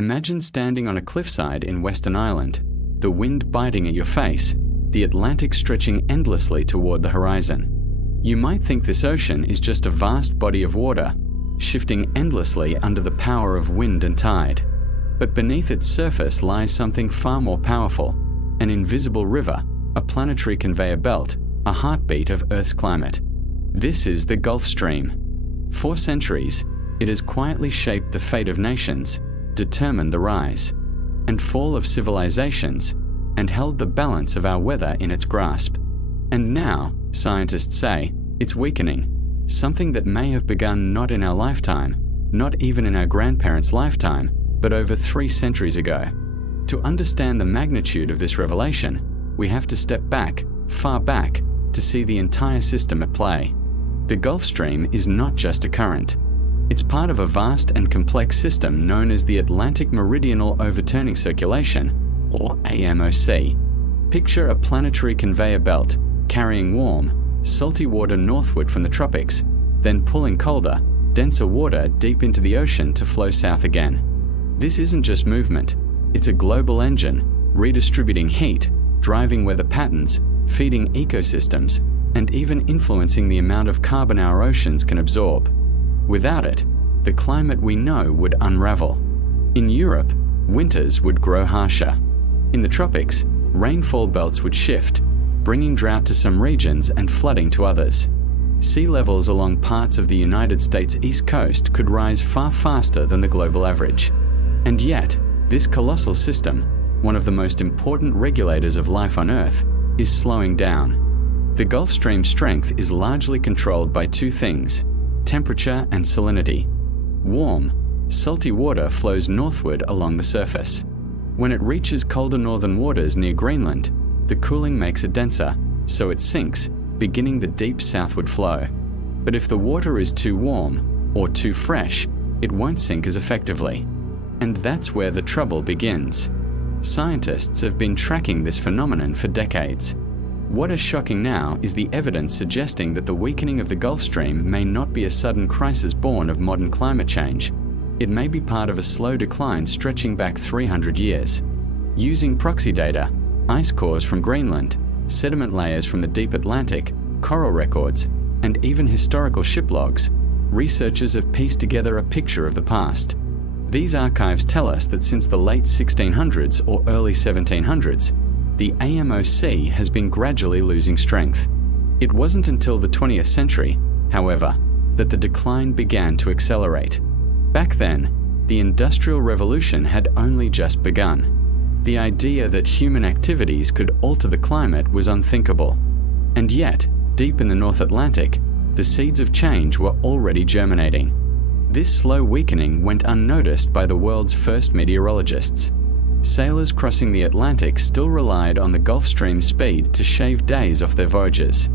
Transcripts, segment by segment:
Imagine standing on a cliffside in Western Ireland, the wind biting at your face, the Atlantic stretching endlessly toward the horizon. You might think this ocean is just a vast body of water, shifting endlessly under the power of wind and tide. But beneath its surface lies something far more powerful, an invisible river, a planetary conveyor belt, a heartbeat of Earth's climate. This is the Gulf Stream. For centuries, it has quietly shaped the fate of nations, determined the rise and fall of civilizations, and held the balance of our weather in its grasp. And now, scientists say, it's weakening, something that may have begun not in our lifetime, not even in our grandparents' lifetime, but over 3 centuries ago. To understand the magnitude of this revelation, we have to step back, far back, to see the entire system at play. The Gulf Stream is not just a current. It's part of a vast and complex system known as the Atlantic Meridional Overturning Circulation, or AMOC. Picture a planetary conveyor belt carrying warm, salty water northward from the tropics, then pulling colder, denser water deep into the ocean to flow south again. This isn't just movement, it's a global engine, redistributing heat, driving weather patterns, feeding ecosystems, and even influencing the amount of carbon our oceans can absorb. Without it, the climate we know would unravel. In Europe, winters would grow harsher. In the tropics, rainfall belts would shift, bringing drought to some regions and flooding to others. Sea levels along parts of the United States East Coast could rise far faster than the global average. And yet, this colossal system, one of the most important regulators of life on Earth, is slowing down. The Gulf Stream's strength is largely controlled by 2 things: temperature and salinity. Warm, salty water flows northward along the surface. When it reaches colder northern waters near Greenland, the cooling makes it denser, so it sinks, beginning the deep southward flow. But if the water is too warm or too fresh, it won't sink as effectively. And that's where the trouble begins. Scientists have been tracking this phenomenon for decades. What is shocking now is the evidence suggesting that the weakening of the Gulf Stream may not be a sudden crisis born of modern climate change. It may be part of a slow decline stretching back 300 years. Using proxy data, ice cores from Greenland, sediment layers from the deep Atlantic, coral records, and even historical ship logs, researchers have pieced together a picture of the past. These archives tell us that since the late 1600s or early 1700s, the AMOC has been gradually losing strength. It wasn't until the 20th century, however, that the decline began to accelerate. Back then, the Industrial Revolution had only just begun. The idea that human activities could alter the climate was unthinkable. And yet, deep in the North Atlantic, the seeds of change were already germinating. This slow weakening went unnoticed by the world's first meteorologists. Sailors crossing the Atlantic still relied on the Gulf Stream's speed to shave days off their voyages.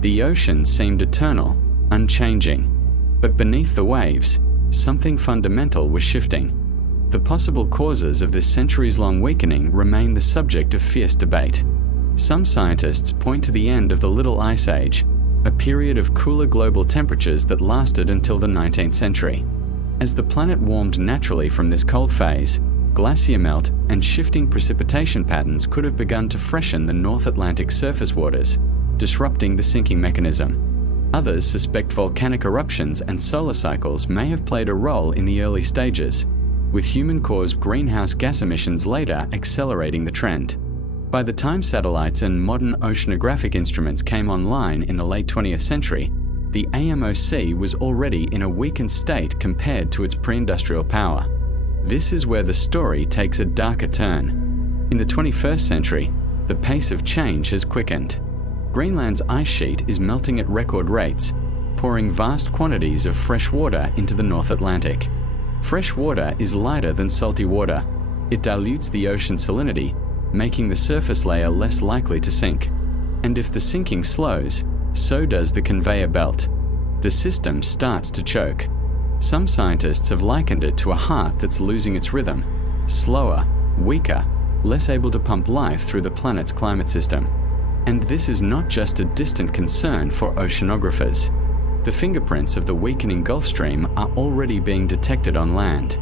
The ocean seemed eternal, unchanging. But beneath the waves, something fundamental was shifting. The possible causes of this centuries-long weakening remain the subject of fierce debate. Some scientists point to the end of the Little Ice Age, a period of cooler global temperatures that lasted until the 19th century. As the planet warmed naturally from this cold phase, glacier melt and shifting precipitation patterns could have begun to freshen the North Atlantic surface waters, disrupting the sinking mechanism. Others suspect volcanic eruptions and solar cycles may have played a role in the early stages, with human-caused greenhouse gas emissions later accelerating the trend. By the time satellites and modern oceanographic instruments came online in the late 20th century, the AMOC was already in a weakened state compared to its pre-industrial power. This is where the story takes a darker turn. In the 21st century, the pace of change has quickened. Greenland's ice sheet is melting at record rates, pouring vast quantities of fresh water into the North Atlantic. Fresh water is lighter than salty water. It dilutes the ocean salinity, making the surface layer less likely to sink. And if the sinking slows, so does the conveyor belt. The system starts to choke. Some scientists have likened it to a heart that's losing its rhythm, slower, weaker, less able to pump life through the planet's climate system. And this is not just a distant concern for oceanographers. The fingerprints of the weakening Gulf Stream are already being detected on land.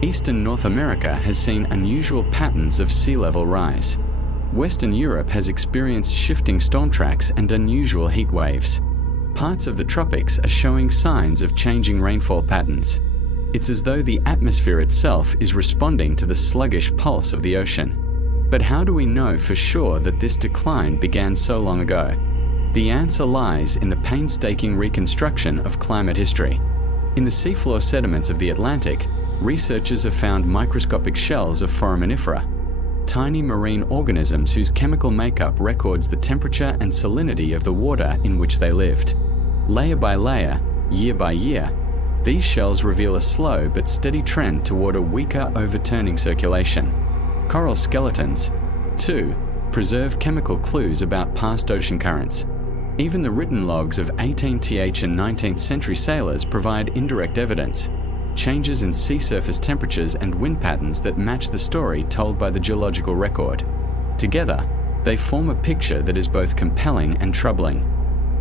Eastern North America has seen unusual patterns of sea level rise. Western Europe has experienced shifting storm tracks and unusual heat waves. Parts of the tropics are showing signs of changing rainfall patterns. It's as though the atmosphere itself is responding to the sluggish pulse of the ocean. But how do we know for sure that this decline began so long ago? The answer lies in the painstaking reconstruction of climate history. In the seafloor sediments of the Atlantic, researchers have found microscopic shells of foraminifera, tiny marine organisms whose chemical makeup records the temperature and salinity of the water in which they lived. Layer by layer, year by year, these shells reveal a slow but steady trend toward a weaker overturning circulation. Coral skeletons, too, preserve chemical clues about past ocean currents. Even the written logs of 18th and 19th century sailors provide indirect evidence, changes in sea surface temperatures and wind patterns that match the story told by the geological record. Together, they form a picture that is both compelling and troubling.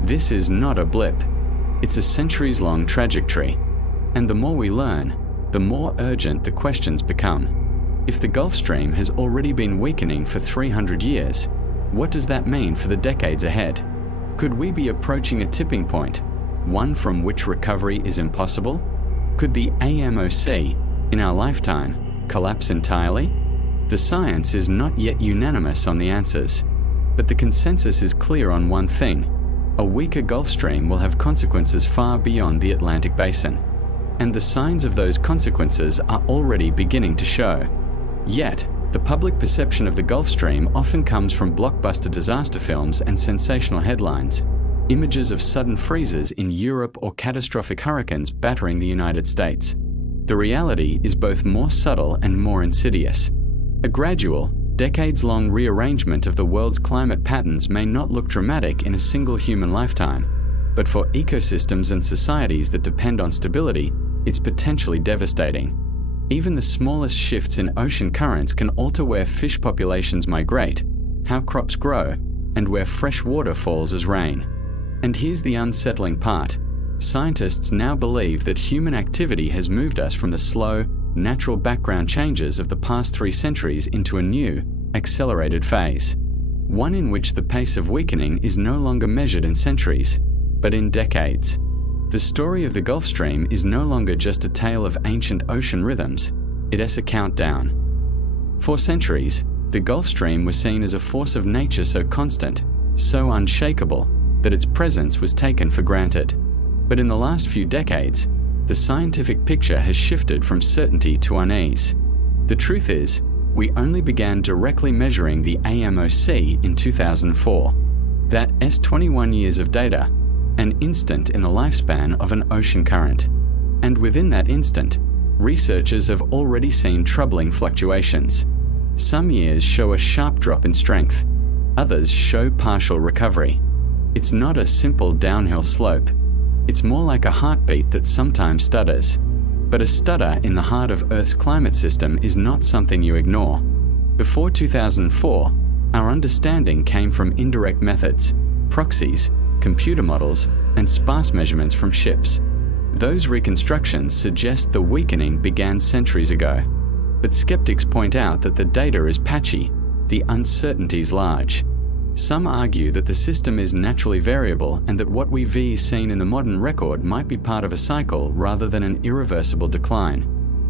This is not a blip. It's a centuries-long trajectory. And the more we learn, the more urgent the questions become. If the Gulf Stream has already been weakening for 300 years, what does that mean for the decades ahead? Could we be approaching a tipping point, one from which recovery is impossible? Could the AMOC, in our lifetime, collapse entirely? The science is not yet unanimous on the answers, but the consensus is clear on one thing: a weaker Gulf Stream will have consequences far beyond the Atlantic basin. And the signs of those consequences are already beginning to show. Yet, the public perception of the Gulf Stream often comes from blockbuster disaster films and sensational headlines, images of sudden freezes in Europe or catastrophic hurricanes battering the United States. The reality is both more subtle and more insidious. A gradual, decades-long rearrangement of the world's climate patterns may not look dramatic in a single human lifetime, but for ecosystems and societies that depend on stability, it's potentially devastating. Even the smallest shifts in ocean currents can alter where fish populations migrate, how crops grow, and where fresh water falls as rain. And here's the unsettling part. Scientists now believe that human activity has moved us from the slow, natural background changes of the past 3 centuries into a new, accelerated phase. One in which the pace of weakening is no longer measured in centuries, but in decades. The story of the Gulf Stream is no longer just a tale of ancient ocean rhythms, it is a countdown. For centuries, the Gulf Stream was seen as a force of nature so constant, so unshakable, that its presence was taken for granted. But in the last few decades, the scientific picture has shifted from certainty to unease. The truth is, we only began directly measuring the AMOC in 2004. That is 21 years of data, an instant in the lifespan of an ocean current. And within that instant, researchers have already seen troubling fluctuations. Some years show a sharp drop in strength, others show partial recovery. It's not a simple downhill slope. It's more like a heartbeat that sometimes stutters. But a stutter in the heart of Earth's climate system is not something you ignore. Before 2004, our understanding came from indirect methods, proxies, computer models, and sparse measurements from ships. Those reconstructions suggest the weakening began centuries ago. But skeptics point out that the data is patchy, the uncertainties large. Some argue that the system is naturally variable and that what we've seen in the modern record might be part of a cycle rather than an irreversible decline.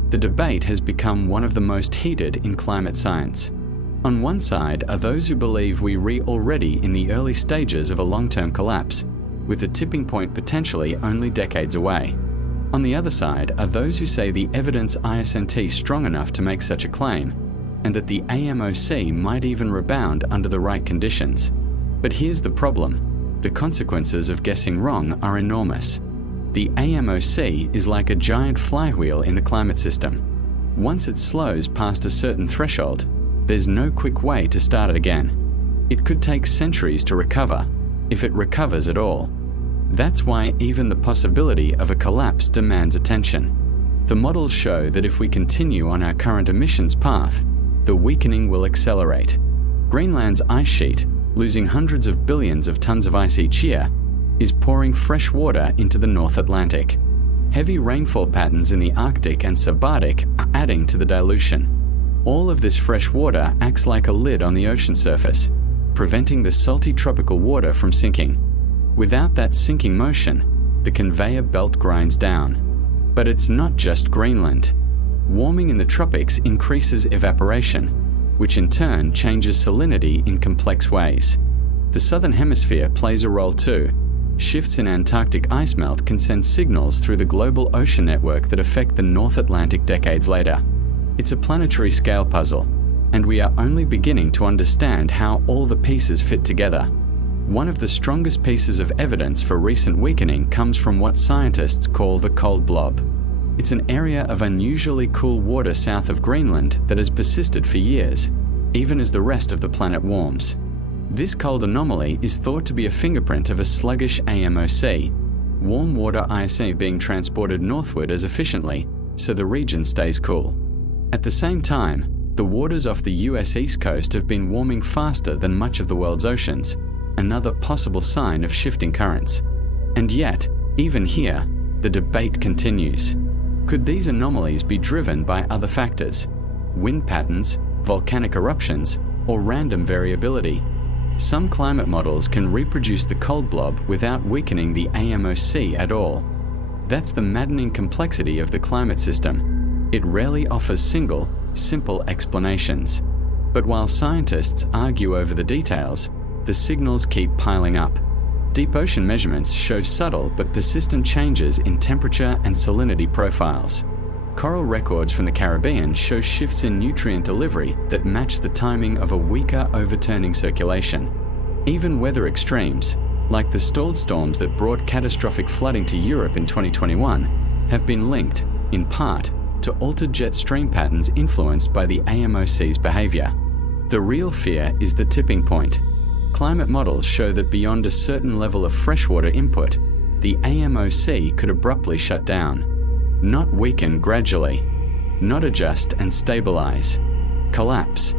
The debate has become one of the most heated in climate science. On one side are those who believe we are already in the early stages of a long-term collapse, with the tipping point potentially only decades away. On the other side are those who say the evidence isn't strong enough to make such a claim, and that the AMOC might even rebound under the right conditions. But here's the problem. The consequences of guessing wrong are enormous. The AMOC is like a giant flywheel in the climate system. Once it slows past a certain threshold, there's no quick way to start it again. It could take centuries to recover, if it recovers at all. That's why even the possibility of a collapse demands attention. The models show that if we continue on our current emissions path, the weakening will accelerate. Greenland's ice sheet, losing hundreds of billions of tons of ice each year, is pouring fresh water into the North Atlantic. Heavy rainfall patterns in the Arctic and subarctic are adding to the dilution. All of this fresh water acts like a lid on the ocean surface, preventing the salty tropical water from sinking. Without that sinking motion, the conveyor belt grinds down. But it's not just Greenland. Warming in the tropics increases evaporation, which in turn changes salinity in complex ways. The southern hemisphere plays a role too. Shifts in Antarctic ice melt can send signals through the global ocean network that affect the North Atlantic decades later. It's a planetary scale puzzle, and we are only beginning to understand how all the pieces fit together. One of the strongest pieces of evidence for recent weakening comes from what scientists call the cold blob. It's an area of unusually cool water south of Greenland that has persisted for years, even as the rest of the planet warms. This cold anomaly is thought to be a fingerprint of a sluggish AMOC, warm water ice being transported northward as efficiently, so the region stays cool. At the same time, the waters off the US East Coast have been warming faster than much of the world's oceans, another possible sign of shifting currents. And yet, even here, the debate continues. Could these anomalies be driven by other factors? Wind patterns, volcanic eruptions, or random variability? Some climate models can reproduce the cold blob without weakening the AMOC at all. That's the maddening complexity of the climate system. It rarely offers single, simple explanations. But while scientists argue over the details, the signals keep piling up. Deep ocean measurements show subtle but persistent changes in temperature and salinity profiles. Coral records from the Caribbean show shifts in nutrient delivery that match the timing of a weaker overturning circulation. Even weather extremes, like the stalled storms that brought catastrophic flooding to Europe in 2021, have been linked, in part, to altered jet stream patterns influenced by the AMOC's behavior. The real fear is the tipping point. Climate models show that beyond a certain level of freshwater input, the AMOC could abruptly shut down. Not weaken gradually, not adjust and stabilize, collapse.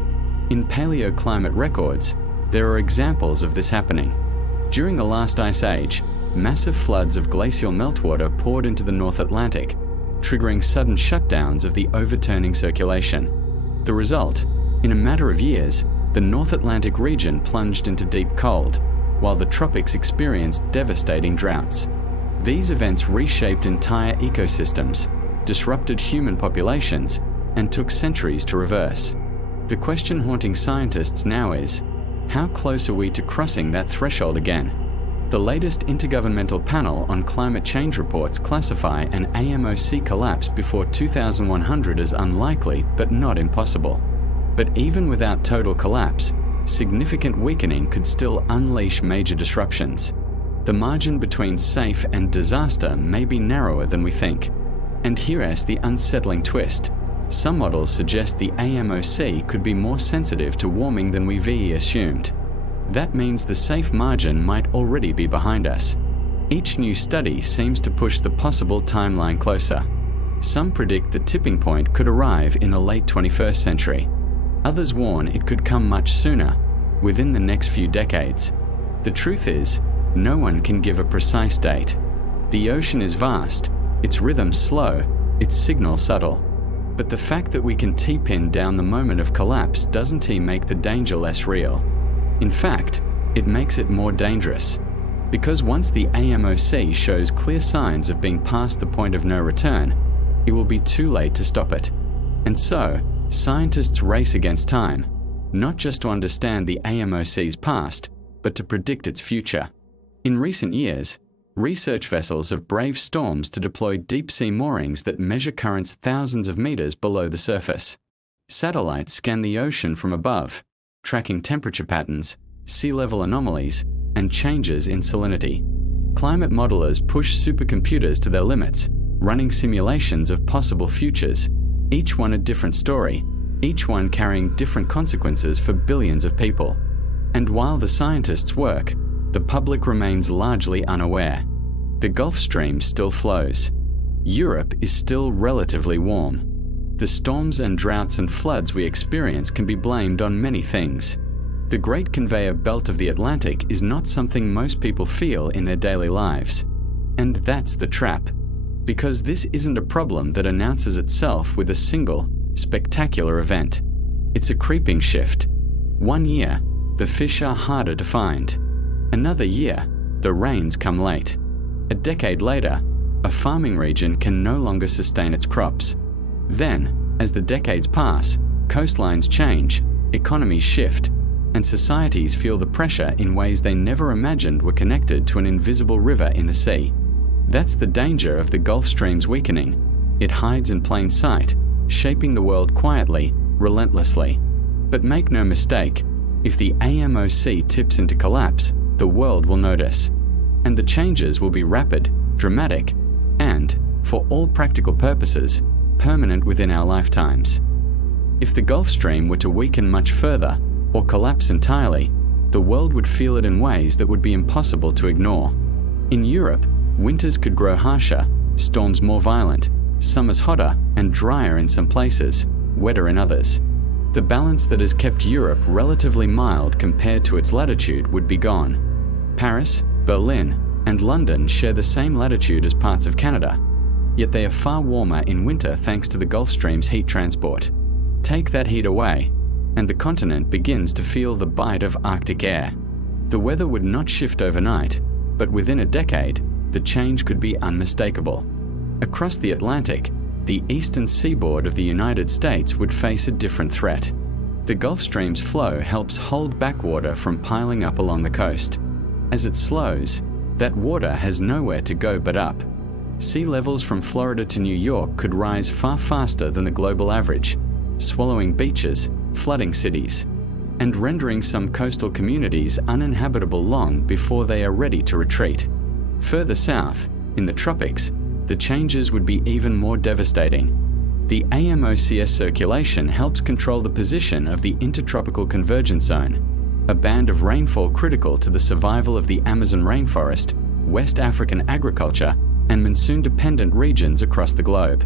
In paleoclimate records, there are examples of this happening. During the last ice age, massive floods of glacial meltwater poured into the North Atlantic, triggering sudden shutdowns of the overturning circulation. The result, in a matter of years, the North Atlantic region plunged into deep cold, while the tropics experienced devastating droughts. These events reshaped entire ecosystems, disrupted human populations, and took centuries to reverse. The question haunting scientists now is, how close are we to crossing that threshold again? The latest Intergovernmental Panel on Climate Change reports classify an AMOC collapse before 2100 as unlikely but not impossible. But even without total collapse, significant weakening could still unleash major disruptions. The margin between safe and disaster may be narrower than we think. And here's the unsettling twist. Some models suggest the AMOC could be more sensitive to warming than we assumed. That means the safe margin might already be behind us. Each new study seems to push the possible timeline closer. Some predict the tipping point could arrive in the late 21st century. Others warn it could come much sooner, within the next few decades. The truth is, no one can give a precise date. The ocean is vast, its rhythm slow, its signal subtle. But the fact that we can T-pin down the moment of collapse doesn't make the danger less real. In fact, it makes it more dangerous. Because once the AMOC shows clear signs of being past the point of no return, it will be too late to stop it. And so, scientists race against time, not just to understand the AMOC's past, but to predict its future. In recent years, research vessels have braved storms to deploy deep-sea moorings that measure currents thousands of meters below the surface. Satellites scan the ocean from above, tracking temperature patterns, sea level anomalies, and changes in salinity. Climate modelers push supercomputers to their limits, running simulations of possible futures, each one a different story, each one carrying different consequences for billions of people. And while the scientists work, the public remains largely unaware. The Gulf Stream still flows. Europe is still relatively warm. The storms and droughts and floods we experience can be blamed on many things. The Great Conveyor Belt of the Atlantic is not something most people feel in their daily lives. And that's the trap. Because this isn't a problem that announces itself with a single, spectacular event. It's a creeping shift. 1 year, the fish are harder to find. Another year, the rains come late. A decade later, a farming region can no longer sustain its crops. Then, as the decades pass, coastlines change, economies shift, and societies feel the pressure in ways they never imagined were connected to an invisible river in the sea. That's the danger of the Gulf Stream's weakening. It hides in plain sight, shaping the world quietly, relentlessly. But make no mistake, if the AMOC tips into collapse, the world will notice. And the changes will be rapid, dramatic, and, for all practical purposes, permanent within our lifetimes. If the Gulf Stream were to weaken much further, or collapse entirely, the world would feel it in ways that would be impossible to ignore. In Europe, winters could grow harsher, storms more violent, summers hotter and drier in some places, wetter in others. The balance that has kept Europe relatively mild compared to its latitude would be gone. Paris, Berlin, and London share the same latitude as parts of Canada, yet they are far warmer in winter thanks to the Gulf Stream's heat transport. Take that heat away, and the continent begins to feel the bite of Arctic air. The weather would not shift overnight, but within a decade, the change could be unmistakable. Across the Atlantic, the eastern seaboard of the United States would face a different threat. The Gulf Stream's flow helps hold back water from piling up along the coast. As it slows, that water has nowhere to go but up. Sea levels from Florida to New York could rise far faster than the global average, swallowing beaches, flooding cities, and rendering some coastal communities uninhabitable long before they are ready to retreat. Further south, in the tropics, the changes would be even more devastating. The AMOCS circulation helps control the position of the Intertropical Convergence Zone, a band of rainfall critical to the survival of the Amazon rainforest, West African agriculture, and monsoon-dependent regions across the globe.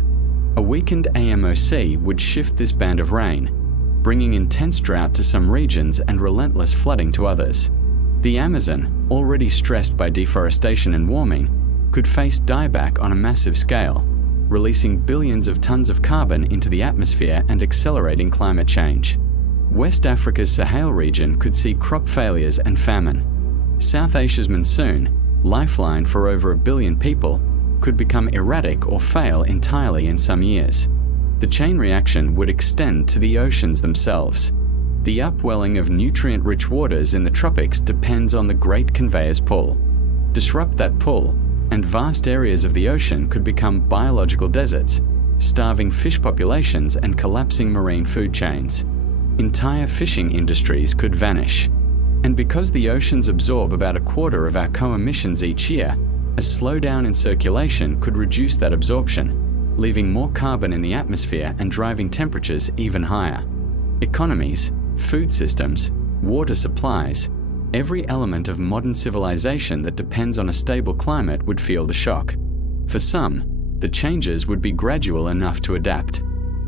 A weakened AMOC would shift this band of rain, bringing intense drought to some regions and relentless flooding to others. The Amazon, already stressed by deforestation and warming, could face dieback on a massive scale, releasing billions of tons of carbon into the atmosphere and accelerating climate change. West Africa's Sahel region could see crop failures and famine. South Asia's monsoon, lifeline for over 1 billion people, could become erratic or fail entirely in some years. The chain reaction would extend to the oceans themselves. The upwelling of nutrient-rich waters in the tropics depends on the Great Conveyor's pull. Disrupt that pull, and vast areas of the ocean could become biological deserts, starving fish populations and collapsing marine food chains. Entire fishing industries could vanish. And because the oceans absorb about 1/4 of our co-emissions each year, a slowdown in circulation could reduce that absorption, leaving more carbon in the atmosphere and driving temperatures even higher. Economies, food systems, water supplies, every element of modern civilization that depends on a stable climate would feel the shock. For some, the changes would be gradual enough to adapt.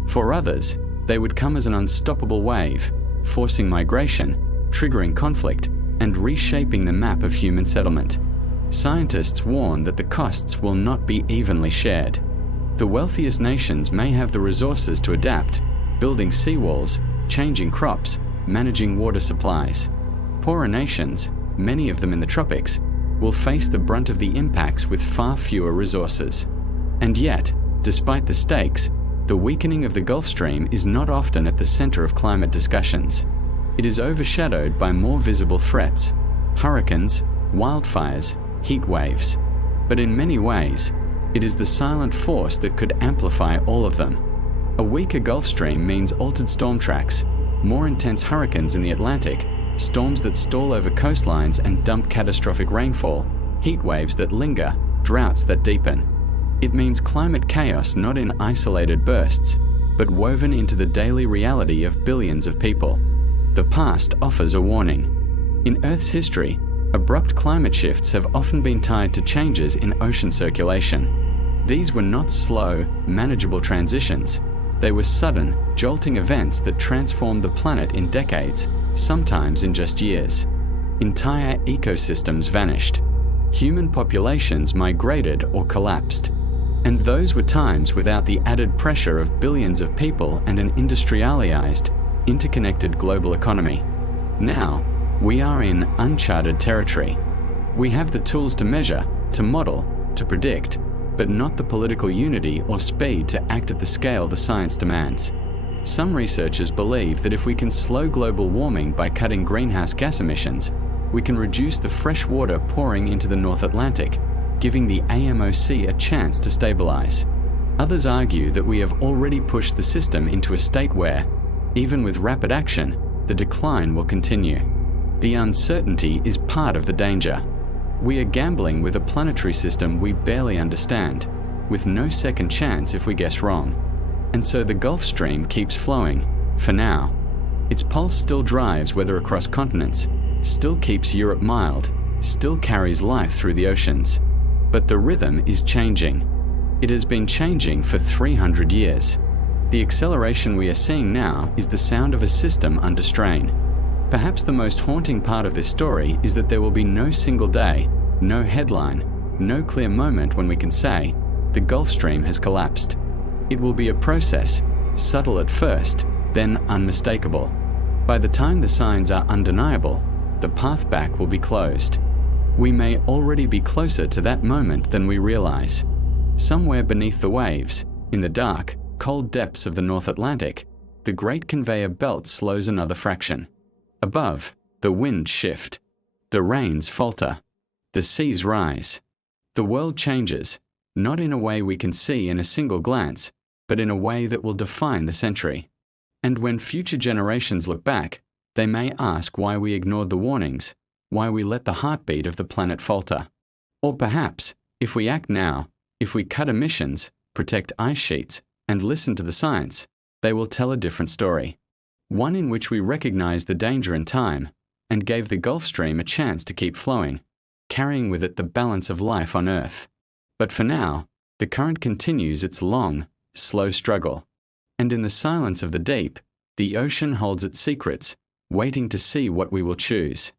For others, they would come as an unstoppable wave, forcing migration, triggering conflict, and reshaping the map of human settlement. Scientists warn that the costs will not be evenly shared. The wealthiest nations may have the resources to adapt, building seawalls, changing crops, managing water supplies. Poorer nations, many of them in the tropics, will face the brunt of the impacts with far fewer resources. And yet, despite the stakes, the weakening of the Gulf Stream is not often at the center of climate discussions. It is overshadowed by more visible threats: hurricanes, wildfires, heat waves. But in many ways, it is the silent force that could amplify all of them. A weaker Gulf Stream means altered storm tracks, more intense hurricanes in the Atlantic, storms that stall over coastlines and dump catastrophic rainfall, heat waves that linger, droughts that deepen. It means climate chaos not in isolated bursts, but woven into the daily reality of billions of people. The past offers a warning. In Earth's history, abrupt climate shifts have often been tied to changes in ocean circulation. These were not slow, manageable transitions. They were sudden, jolting events that transformed the planet in decades, sometimes in just years. Entire ecosystems vanished. Human populations migrated or collapsed. And those were times without the added pressure of billions of people and an industrialized, interconnected global economy. Now, we are in uncharted territory. We have the tools to measure, to model, to predict, but not the political unity or speed to act at the scale the science demands. Some researchers believe that if we can slow global warming by cutting greenhouse gas emissions, we can reduce the fresh water pouring into the North Atlantic, giving the AMOC a chance to stabilize. Others argue that we have already pushed the system into a state where, even with rapid action, the decline will continue. The uncertainty is part of the danger. We are gambling with a planetary system we barely understand, with no second chance if we guess wrong. And so the Gulf Stream keeps flowing, for now. Its pulse still drives weather across continents, still keeps Europe mild, still carries life through the oceans. But the rhythm is changing. It has been changing for 300 years. The acceleration we are seeing now is the sound of a system under strain. Perhaps the most haunting part of this story is that there will be no single day, no headline, no clear moment when we can say, the Gulf Stream has collapsed. It will be a process, subtle at first, then unmistakable. By the time the signs are undeniable, the path back will be closed. We may already be closer to that moment than we realize. Somewhere beneath the waves, in the dark, cold depths of the North Atlantic, the great conveyor belt slows another fraction. Above, the winds shift. The rains falter. The seas rise. The world changes, not in a way we can see in a single glance, but in a way that will define the century. And when future generations look back, they may ask why we ignored the warnings, why we let the heartbeat of the planet falter. Or perhaps, if we act now, if we cut emissions, protect ice sheets, and listen to the science, they will tell a different story. One in which we recognized the danger in time and gave the Gulf Stream a chance to keep flowing, carrying with it the balance of life on Earth. But for now, the current continues its long, slow struggle. And in the silence of the deep, the ocean holds its secrets, waiting to see what we will choose.